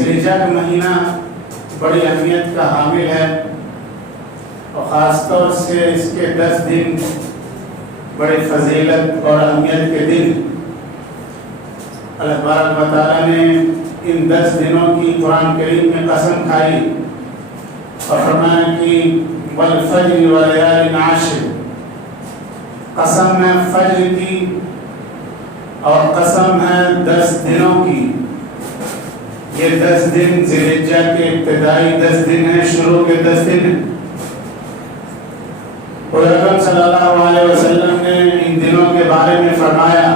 ذوالحجہ کا مہینہ بڑی اہمیت کا حامل ہے اور خاص طور سے اس کے 10 دن بڑی فضیلت اور اہمیت کے دن۔ اللہ تبارک و تعالیٰ نے ان 10 دنوں کی قرآن کریم میں قسم کھائی اور فرمایا کہ والفجر ولیال عشر، قسم ہے فجر کی اور قسم ہے 10 دنوں کی۔ یہ 10 دن ذوالحجہ کے ابتدائی 10 دن ہیں، شروع کے 10 دن ہیں۔ اور اکرم صلی اللہ علیہ وسلم نے ان دنوں کے بارے میں فرمایا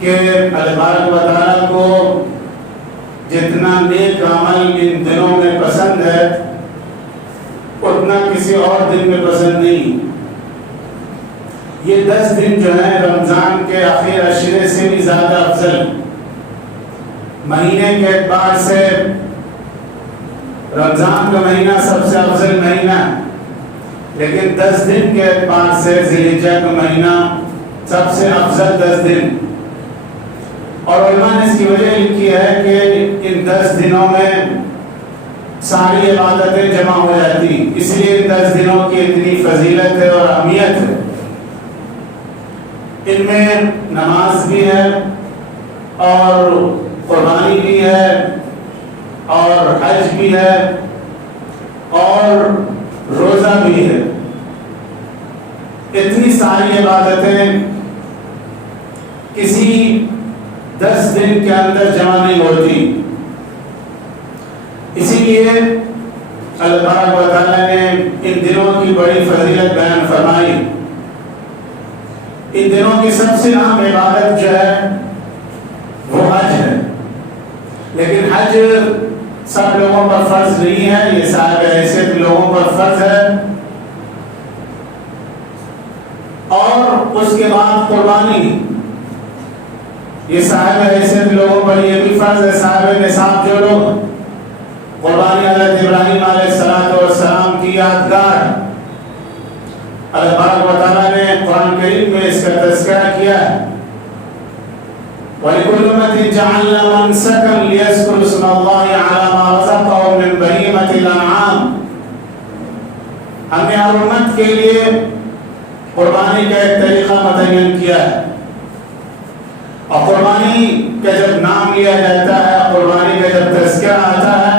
کہ اللہ تبارک و تعالیٰ کو جتنا نیک عمل ان دنوں میں پسند ہے اتنا کسی اور دن میں پسند نہیں۔ یہ 10 دن جو ہیں رمضان کے آخر عشرے سے بھی زیادہ افضل، مہینے کے اعتبار سے رمضان کا مہینہ سب سے افضل مہینہ ہے، لیکن 10 دن کے اعتبار سے ذوالحجہ کا مہینہ سب سے افضل 10 دن۔ اور علماء نے اس کی وجہ لکھی ہے کہ ان 10 دنوں میں ساری عبادتیں جمع ہو جاتی، اس لیے ان 10 دنوں کی اتنی فضیلت ہے اور اہمیت ہے۔ ان میں نماز بھی ہے اور قربانی بھی ہے اور حج بھی ہے اور روزہ بھی ہے۔ اتنی ساری عبادتیں کسی 10 دن کے اندر جمع نہیں ہوتی، اسی لیے اللہ تبارک و تعالیٰ نے ان دنوں کی بڑی فضیلت بیان فرمائی۔ ان دنوں کی سب سے اہم عبادت جو ہے وہ حج ہے، لیکن حج سب لوگوں پر فرض نہیں ہے، یہ صاحب حیثیت لوگوں پر فرض ہے۔ اور اس کے بعد قربانی، یہ صاحب حیثیت لوگوں پر یہ بھی فرض ہے، صاحب نصاب جو لوگ قربانی حضرت ابراہیم علیہ السلام کی یادگار، اللہ تبارک و تعالیٰ نے قرآن کریم میں اس کا تذکرہ کیا ہے۔ وَلِكُلِّ أُمَّةٍ جَعَلْنَا مَنسَكًا لِيَذْكُرُوا اسْمَ اللَّهِ عَلَىٰ مَا رَزَقَهُم مِّن بَهِيمَةِ الْأَنْعَامِ، ہم نے ہر امت کے لیے قربانی کا ایک طریقہ متعین کیا ہے، اور قربانی کا جب نام لیا جاتا ہے، قربانی کا جب تذکرہ آتا ہے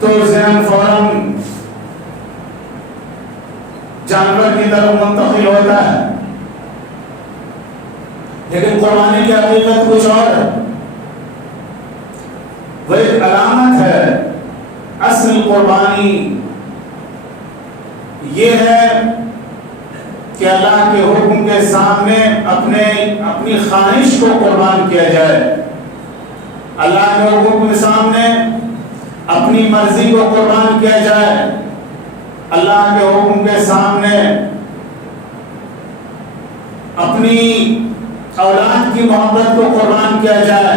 تو ذہن فوراً جانور کی طرف منتقل ہوتا ہے، لیکن قربانی کی حقیقت کچھ اور ہے۔ وہ ایک علامت ہے۔ اصل قربانی یہ ہے کہ اللہ کے حکم کے سامنے اپنی خواہش کو قربان کیا جائے، اللہ کے حکم کے سامنے اپنی مرضی کو قربان کیا جائے، اللہ کے حکم کے سامنے اپنی اولاد کی محبت کو قربان کیا جائے،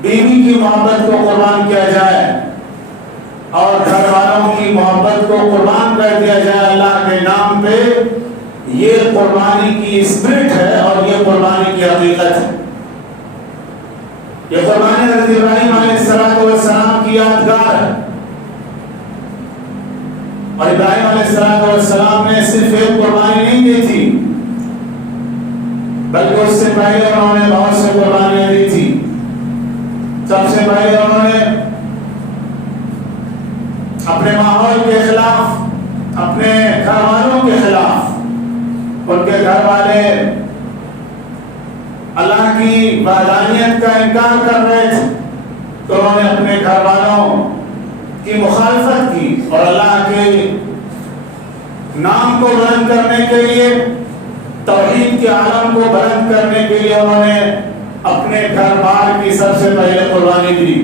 بیوی کی محبت کو قربان کیا جائے اور گھر والوں کی محبت کو قربان کر دیا جائے اللہ کے نام پہ۔ یہ قربانی کی اسپرٹ ہے اور یہ قربانی کی حقیقت ہے۔ یہ قربانی حضرت ابراہیم علیہ السلام کی یادگار ہے، اور ابراہیم علیہ السلام نے صرف ایک قربانی نہیں دی تھی بلکہ اس سے پہلے انہوں نے بہت سے قربانیاں دی تھی۔ سب سے پہلے انہوں نے اپنے ماحول کے خلاف، اپنے گھر والوں کے خلاف، ان کے گھر والے اللہ کی وحدانیت کا انکار کر رہے تھے تو انہوں نے اپنے گھر والوں کی مخالفت کی، اور اللہ کے نام کو بلند کرنے کے لیے، توحید کے عالم کو بلند کرنے کے لیے انہوں نے اپنے گھر بار کی سب سے پہلے قربانی دی۔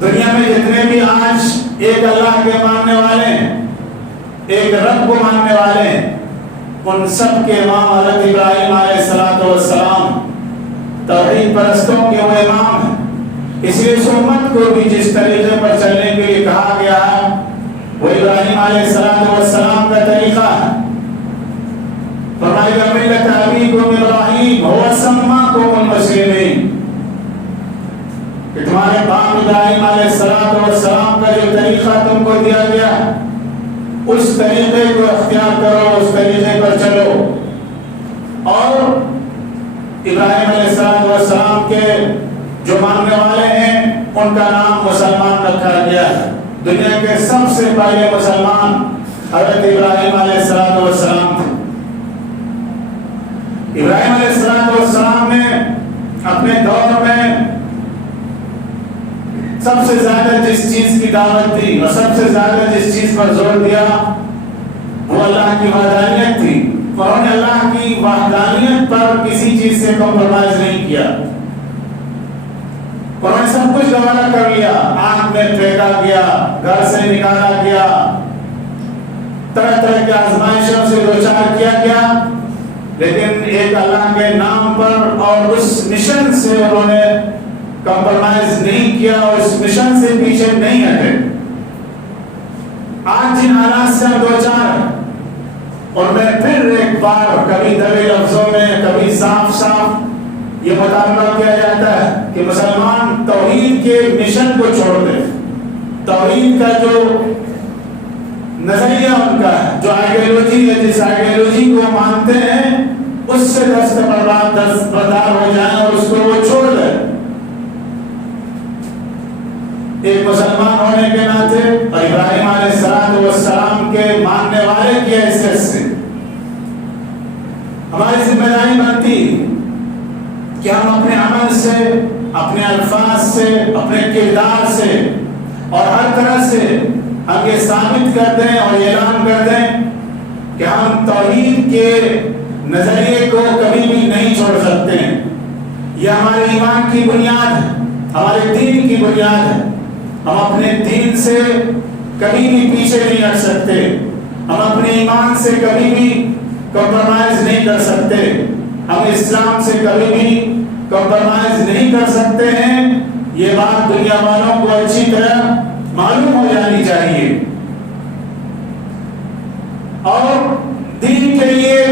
دنیا میں جتنے بھی آج ایک اللہ کے ماننے والے ہیں، ایک رب کو ماننے والے ہیں، ان سب کے امام حضرت ابراہیم علیہ السلام توحید پرستوں کے وہ امام ہیں۔ اس لیے اس امت کو بھی جس طریقے پر چلنے کے لیے کہا گیا ہے وہ ابراہیم علیہ السلام کا طریقہ ہے۔ فرمایا ملت ابیکم ابراہیم هو سماکم المسلمین، کہ تمہارے باپ ابراہیم علیہ السلام کا جو طریقہ تم کو دیا گیا اس طریقے کو اختیار کرو، اس طریقے پر چلو۔ اور ابراہیم علیہ السلام کے جو ماننے والے ہیں ان کا نام مسلمان رکھا گیا۔ دنیا کے سب سے پہلے مسلمان حضرت ابراہیم علیہ السلام تھے۔ ابراہیم علیہ السلام نے اپنے دور میں سب سے زیادہ جس چیز کی دعوت دی اور سب سے زیادہ جس چیز پر زور دیا وہ اللہ کی وحدانیت تھی۔ انہوں نے اللہ کی وحدانیت پر کسی چیز سے کمپرومائز نہیں کیا۔ انہوں نے سب کچھ گوارا کر لیا، آنکھ میں پھینکا گیا، گھر سے نکالا گیا، طرح طرح کی آزمائشوں سے دوچار کیا گیا، لیکن ایک اللہ کے نام پر اور اس مشن سے انہوں نے کمپرومائز نہیں کیا اور اس مشن سے پیچھے نہیں ہٹے۔ آج جن حالات سے ہم دوچار ہیں اور میں پھر ایک بار کبھی دبے لفظوں میں کبھی صاف یہ مطالبہ کیا جاتا ہے کہ مسلمان توحید کے مشن کو چھوڑ دیں، توحید کا جو نظریہ ان کا ہے، جو آئیڈیالوجی ہے، جس آئیڈیالوجی کو مانتے ہیں اس سے دستبردار ہو جائیں اور اس کو وہ چھوڑ دیں۔ ایک مسلمان ہونے کے ناطے اور ابراہیم علیہ السلام کے ماننے والے کی حیثیت سے ہماری ذمہ داری بنتی کہ ہم اپنے عمل سے، اپنے الفاظ سے، اپنے کردار سے اور ہر طرح سے ہم یہ ثابت کر دیں اور اعلان کر دیں کہ ہم توحید کے نظریے کو کبھی بھی نہیں چھوڑ سکتے ہیں۔ یہ ہمارے ایمان کی بنیاد ہے، ہمارے دین کی بنیاد ہے۔ ہم اپنے دین سے کبھی بھی پیچھے نہیں ہٹ سکتے، ہم اپنے ایمان سے کبھی بھی کمپرومائز نہیں کر سکتے، ہم اسلام سے کبھی بھی کمپرومائز نہیں کر سکتے ہیں۔ یہ بات دنیا والوں کو اچھی طرح معلوم ہو جانی چاہیے۔ اور دین کے لیے،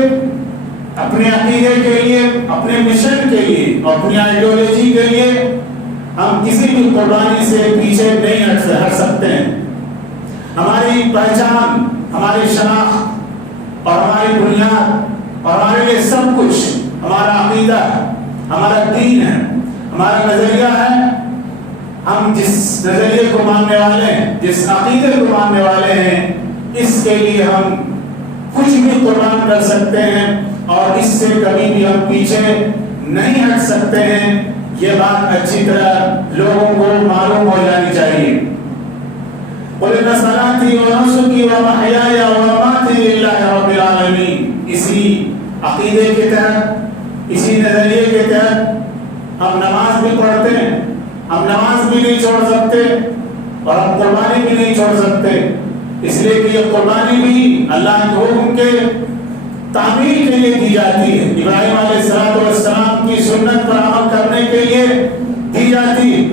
اپنے عقیدے کے لیے، اپنے مشن کے لیے، اپنی آئیڈیالوجی کے لیے ہم کسی بھی قربانی سے پیچھے نہیں ہٹ سکتے ہیں۔ ہماری پہچان، ہماری شناخت اور ہماری بنیاد اور ہمارے لیے سب کچھ ہمارا عقیدہ ہے، ہمارا دین ہے، ہمارا نظریہ ہے۔ ہم جس نظریے کو ماننے والے ہیں، جس عقیدے کو ماننے والے ہیں، اس کے لیے ہم کچھ بھی قربان کر سکتے ہیں اور اس سے کبھی بھی ہم پیچھے نہیں ہٹ سکتے ہیں۔ یہ بات اچھی طرح لوگوں کو معلوم ہو جانی چاہیے۔ قُلْ إِنَّ صَلَاتِي وَنُسُكِي وَمَحْيَايَ وَمَمَاتِي لِلَّهِ رَبِّ الْعَالَمِينَ۔ اسی عقیدے کے تحت، اسی نظریے کے تحت ہم نماز بھی پڑھتے ہیں، ہم نماز بھی نہیں چھوڑ سکتے اور ہم قربانی بھی نہیں چھوڑ سکتے، اس لیے کہ یہ قربانی بھی اللہ کے حکم کے تعمیل کے لیے دی جاتی ہے، ابراہیم علیہ السلام کی سنت پر عمل کرنے کے لیے دی جاتی ہے۔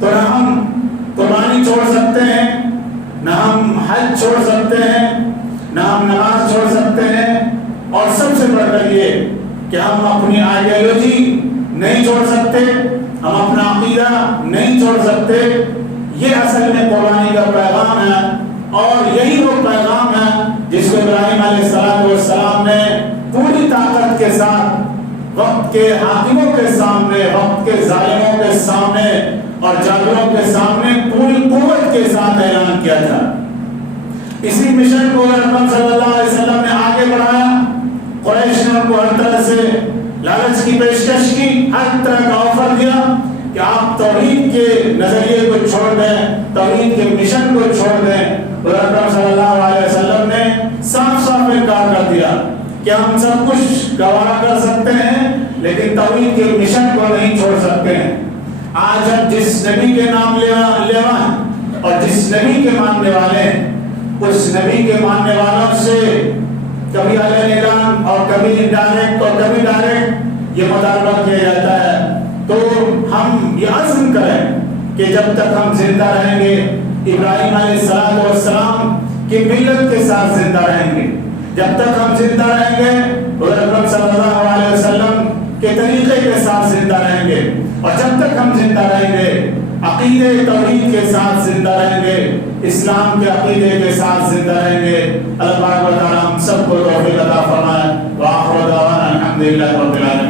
تو نہ ہم قربانی چھوڑ سکتے ہیں، نہ ہم حج چھوڑ سکتے ہیں، نہ ہم نماز چھوڑ سکتے ہیں، اور سب سے بڑھ کر یہ کہ ہم اپنی آئیڈیالوجی نہیں چھوڑ سکتے، ہم اپنا عقیدہ نہیں چھوڑ سکتے۔ یہ اصل میں قربانی کا پیغام ہے اور یہی وہ پیغام ہے جس کو ابراہیم علیہ السلام نے پوری طاقت کے ساتھ وقت کے حاکموں کے سامنے، وقت کے ظالموں کے سامنے اور جابروں کے سامنے پوری قوت کے ساتھ اعلان کیا تھا۔ اسی مشن کو رسول صلی اللہ علیہ وسلم نے آگے بڑھایا۔ قریش نے ان کو ہر طرح سے لالچ کی پیشکش کی، ہر طرح کا آفر دیا کہ آپ توحید کے نظریے کو چھوڑ دیں، توحید کے مشن کو چھوڑ دیں۔ رسول صلی اللہ علیہ وسلم نے صاف صاف انکار کر دیا کہ ہم سب کچھ گوارا کر سکتے ہیں لیکن توحید کے مشن کو نہیں چھوڑ سکتے ہیں۔ آج ہم جس نبی کے نام لیوا ہیں اور جس نبی کے ماننے والے ہیں، اس نبی کے ماننے والوں سے کبھی علن اعلان اور کبھی انڈائریکٹ اور کبھی ڈائریکٹ یہ مطالبہ کیا جاتا ہے۔ تو ہم یہ عزم کریں کہ جب تک ہم زندہ رہیں گے ابراہیم علیہ السلام کی ملت کے ساتھ زندہ رہیں گے، جب تک ہم زندہ رہیں گے حضرت صلی اللہ علیہ وسلم کے طریقے کے ساتھ زندہ رہیں گے، اور جب تک ہم زندہ رہیں گے عقیدے توحید کے ساتھ زندہ رہیں گے، اسلام کے عقیدے کے ساتھ زندہ رہیں گے۔ اللہ تبارک و تعالی ہم سب کو توفیق عطا فرمائے۔ وآخر دعوانا الحمدللہ رب العالمین۔